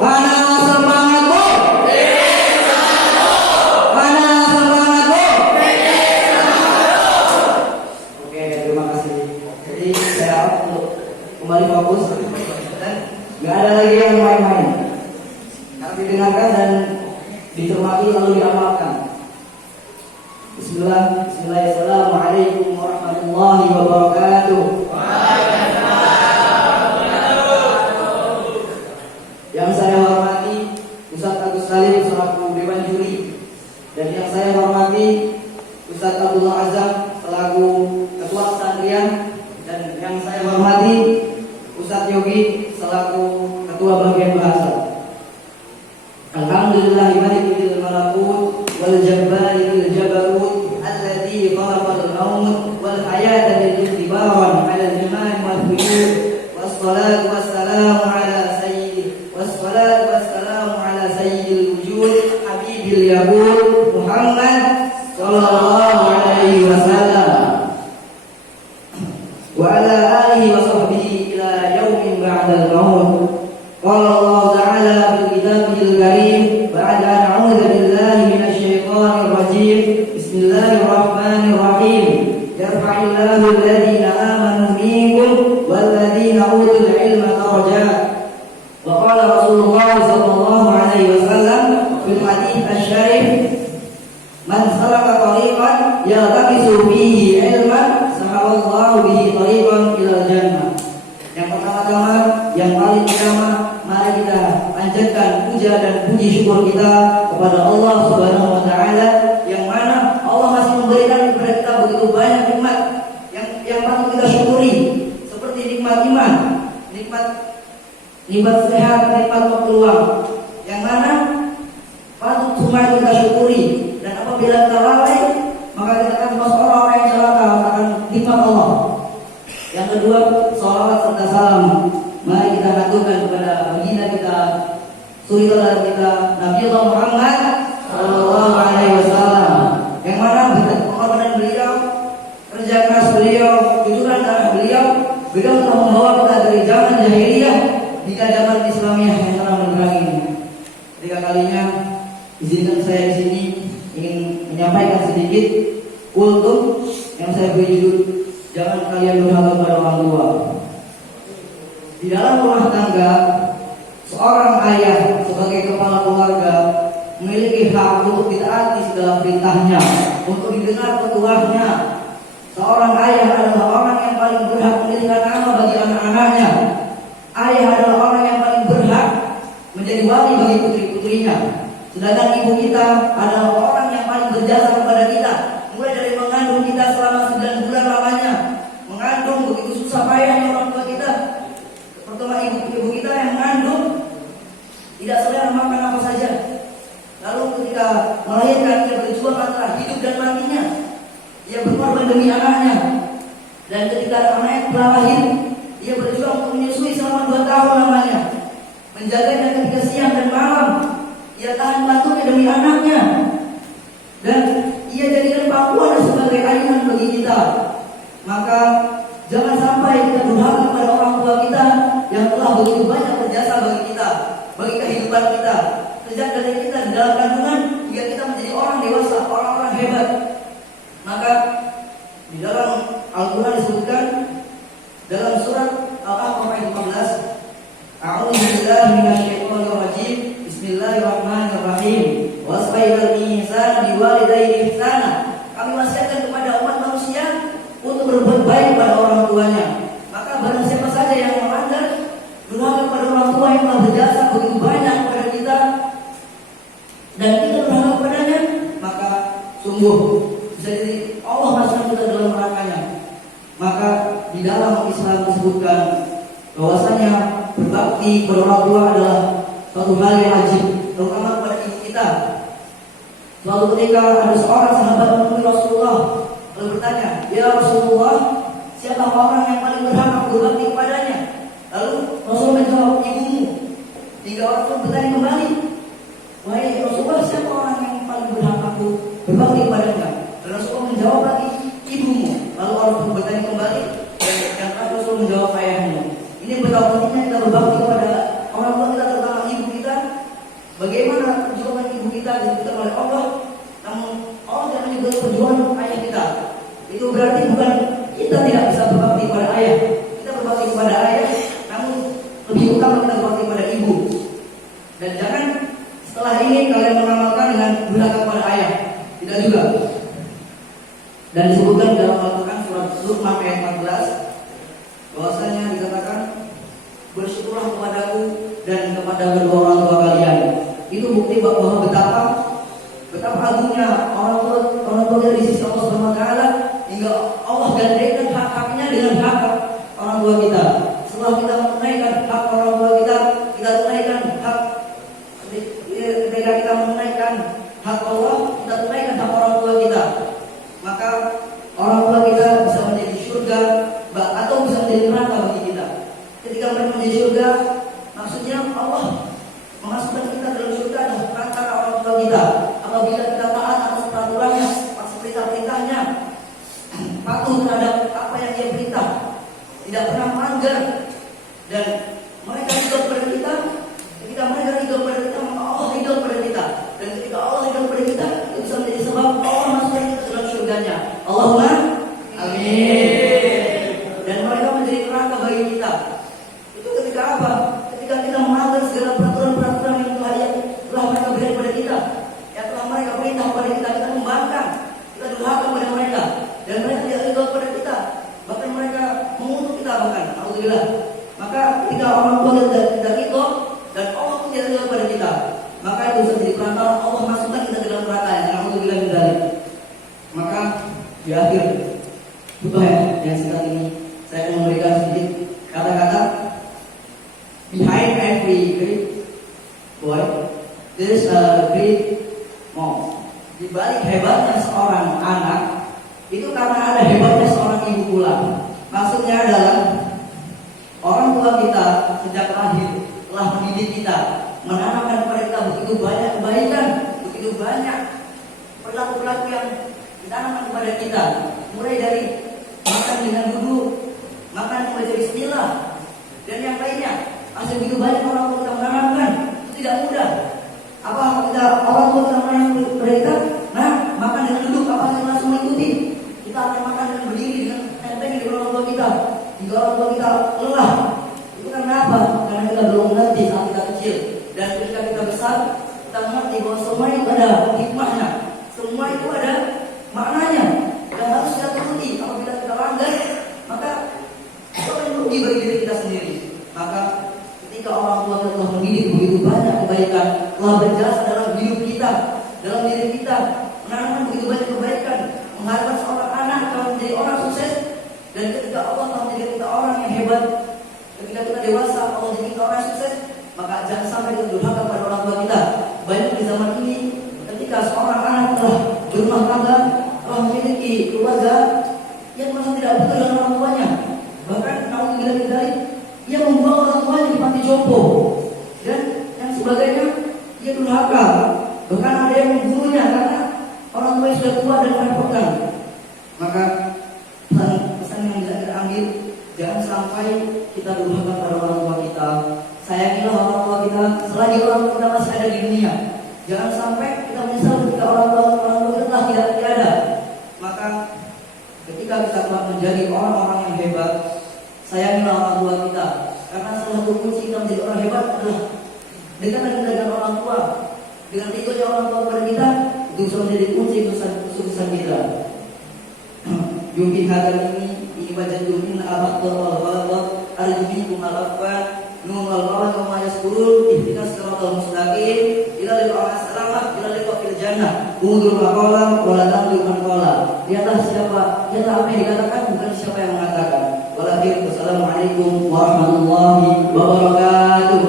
Mana semangat Bu? Mana semangat Bu? Oke, terima kasih. Jadi saya untuk kembali fokus dan nggak ada lagi yang main-main. Harus didengarkan dan dicermati lalu diamalkan. Bismillahirrahmanirrahim. Assalamualaikum warahmatullahi wabarakatuh. Yang saya hormati Ustaz Agus Salim selaku Dewan Juri, dan yang saya hormati Ustaz Abdullah Azam selaku Ketua Pesantren, dan yang saya hormati Ustaz Yogi selaku Ketua Bagian Bahasa. Alhamdulillahil malakut wal jabbaril jabarut alladzi khalaqal maut wal hayata lil istibaran 'ala al-jamal wal khuyur wassalatu wassalamu 'ala sayyidil wujud habibil yaqul Muhammad sallallahu alaihi wasallam wa ala alihi wa sahbihi ila yaumin ba'dal maut. Qala Allah ta'ala fi kitabihil karim ba'da a'udzu billahi minasyaitonir rajim. Bismillahirrahmanirrahim. Yarfa'illahu alladhina amanu minkum walladhina utul ilma darajat. Wa qala Rasulullah sallallahu alaihi wasallam fil hadits asy-syarif, man salaka tariqan yaltamisu fihi ilman sahalallahu bihi tariqan ilal jannah. Yang pertama-tama, yang paling utama, mari kita panjatkan puja dan puji syukur kita kepada Allah Subhanahu wa taala, yang mana Allah masih memberikan kepada kita begitu banyak nikmat yang patut kita syukuri, seperti nikmat iman, nikmat sehat, nikmat waktu luang, yang mana patut semua kita syukuri. Dan apabila kita lalai, maka kita akan termasuk orang-orang yang celaka akan nikmat Allah. Yang kedua, salawat serta salam mari kita haturkan kepada baginda kita, suri teladan kita, Nabi Allah Muhammad sallallahu alaihi wasallam, yang mana pengorbanan beliau, kerja keras beliau, jujuran darah beliau telah membawa kita dari zaman jahiliyah hingga zaman Islamiyah yang telah menerang ini. Ketiga kalinya, izinkan saya di sini ingin menyampaikan sedikit kultum yang saya beri judul jangan kalian durhaka kepada orang tua. Di dalam rumah tangga, seorang ayah sebagai kepala keluarga memiliki hak untuk ditaati segala perintahnya, untuk didengar petuahnya. Seorang ayah adalah orang yang paling berhak memberikan nama bagi anak-anaknya. Ayah adalah orang yang paling berhak menjadi wali bagi putri-putrinya. Sedangkan ibu kita adalah orang yang paling berjasa kepada kita, mulai dari mengandung kita selama 9 bulan lamanya, mengandung begitu susah payahnya orang tua kita. Pertama ibu kita yang mengandung tidak selera makan apa saja. Lalu ketika melahirkan, dia berjuang antara hidup dan matinya. Dia berkorban demi anaknya. Dan ketika anaknya telah lahir, dia berjuang untuk menyusui selama 2 tahun lamanya, menjaganya ketika siang dan malam. Ia tahan batuknya demi anaknya, dan ia jadikan pangkuan sebagai ayunan bagi kita. Maka jangan sampai kita durhaka kepada orang tua kita yang telah begitu banyak berjasa bagi kita, bagi kehidupan kita, sejak dari kita di dalam kandungan hingga kita menjadi orang dewasa, orang-orang hebat. Maka di dalam Al-Quran disebutkan dalam surat Al-Aqaf ayat 15, A'udzu billahi minasyaitonir rajim. Bismillahirrahmanirrahim. Wasfailal insana biwalidayhi ihsana. Kami wasiatkan kepada umat manusia untuk berbuat baik pada orang tuanya. Maka barang siapa saja yang melanggar durhaka kepada orang tua yang telah berjasa begitu banyak kepada kita dan kita durhaka kepadanya, maka sungguh bisa jadi Allah masukkan kita dalam nerakanya. Maka di dalam Islam disebutkan bahwasanya berbakti kepada orang tua adalah suatu hal yang wajib, terutama kepada ibu kita. Suatu ketika ada seorang sahabat menemui Rasulullah lalu bertanya, ya Rasulullah, siapa orang yang paling berhak aku berbakti kepadanya? Lalu Rasul menjawab, ibumu. Hingga orang pun bertanya kembali, wahai Rasulullah, siapa orang yang paling berhak aku berbakti kepadanya? Dan Rasulullah menjawab lagi, ibumu. Lalu orang pun bertanya kembali, dan Rasul menjawab ayahmu. Ini betapa pentingnya kita berbakti kepada orang tua kita, terutama ibu kita, Bagaimana perjuangan ibu kita disebutkan oleh Allah, namun Allah tidak menyebut perjuangan ayah kita. Itu berarti bukan kita tidak bisa berbakti pada ayah. Kita berbakti kepada ayah, namun lebih utama kita berbakti pada ibu. Dan jangan setelah ini kalian mengamalkan dengan durhaka kepada ayah. Tidak juga. Dan disebutkan dalam Al-Quran surat Luqman ayat 14 bahwasanya dikatakan bersyukurlah kepadaku dan kepada kedua orang tua kalian. Itu bukti bahwa betapa agungnya orang tua kita di sisi Allah Subhanahu wa taala, hingga Allah gandakan hak-haknya dengan hak orang tua kita. Setelah kita menunaikan hak orang tua kita tunaikan hak, ketika kita menunaikan hak Allah, kita tunaikan hak orang tua kita. Maka orang tua kita bisa menjadi surga atau bisa menjadi neraka bagi kita. Ketika mereka menjadi surga, maksudnya Allah memasukkan kita dalam surga dan antara orang tua kita. Apabila kita taat atas peraturannya, atas perintah-perintahnya, patuh terhadap apa yang Dia perintah, tidak pernah melanggar, dan mereka hidup kepada kita. Ketika mereka hidup kepada kita, maka Allah hidup kepada kita. Dan ketika Allah hidup kepada kita, itu bisa menjadi sebab Allah masukkan kita dalam surganya. Allahumma amin. Dan mereka menjadi neraka bagi kita. Itu ketika apa? Ketika kita melanggar segala peraturan-peraturan yang telah mereka berikan kepada kita, yang telah mereka perintah kepada kita membangkang, kita durhaka kepada mereka, dan mereka tidak ridho kepada kita, bahkan mereka mengutuk kita bahkan. Alhamdulillah. Maka ketika orang tua kita tidak ridho dan Allah pun tidak ridho kepada kita, maka itu bisa menjadi perantara Allah masukkan kita ke dalam neraka. Alhamdulillah dari. Maka di akhir khutbah yang singkat ini saya akan memberikan sedikit kata-kata. Behind every great boy, there is a great mom. Di balik hebatnya seorang anak, itu karena ada hebatnya seorang ibu pula. Maksudnya adalah orang tua kita sejak lahir telah mendidik kita, menanamkan kepada kita begitu banyak kebaikan, begitu banyak perilaku-perilaku yang ditanamkan kepada kita. Mulai dari makan dengan duduk, makan mulai dari bismillah, dan yang lainnya. Masih begitu banyak orang tua kita menanamkan, itu tidak mudah. Apa kita orang tua kita menanamkan kepada kita? Nah, makan dengan duduk, apa kita langsung mengikuti? Kita akan makan dengan berdiri dengan enteng di orang tua kita. Jika orang tua kita lelah, itu karena apa? Karena kita belum mengerti saat kita kecil. Dan ketika kita besar, kita mengerti bahwa semua itu ada hikmahnya, semua itu ada maknanya, dan harus kita turuti. Apabila kita langgar, maka itu akan merugi bagi diri kita sendiri. Maka ketika orang tua kita telah mendidik begitu banyak kebaikan, telah berjasa dalam hidup kita, dalam diri kita, menanamkan begitu banyak kebaikan, mengharapkan seorang anak akan menjadi orang sukses, dan ketika Allah telah menjadikan kita orang yang hebat, ketika kita dewasa Allah menjadikan kita orang yang sukses, maka jangan sampai kita durhaka pada orang tua kita. Banyak di zaman ini, ketika seorang anak telah berumah tangga, telah memiliki keluarga, ia merasa tidak butuh dengan orang tuanya. Bahkan kalau bila ia membuang orang tuanya di panti jompo, dan yang sebagainya, ia durhaka. Bahkan ada yang membunuhnya karena orang tua sudah tua dan merepotkan. Maka pesan yang bisa kita ambil, jangan sampai kita durhaka pada orang tua kita. Sayangilah orang tua kita selagi orang tua kita masih ada di dunia. Jangan sampai kita menyesal ketika orang tua kita telah tidak ada. Maka ketika kita telah menjadi orang-orang yang hebat, sayangilah orang tua kita, karena salah satu kunci kita menjadi orang hebat adalah dengan orang tua. Dengan ridhonya orang tua kepada kita, itu bisa menjadi kunci kesuksesan kita. Yumkin hadal ini wajadul min al-baqar wal-ghalab arjumikum al-afwan nungal qawan wa yaskurun ihdinas siratal mustaqim ila liqa'il salamah ila liqa'il jannah undur maqala wa la tandur maqala. Lihatlah siapa, lihatlah apa yang dikatakan, bukan siapa yang mengatakan. Wassalamualaikum warahmatullahi wabarakatuh.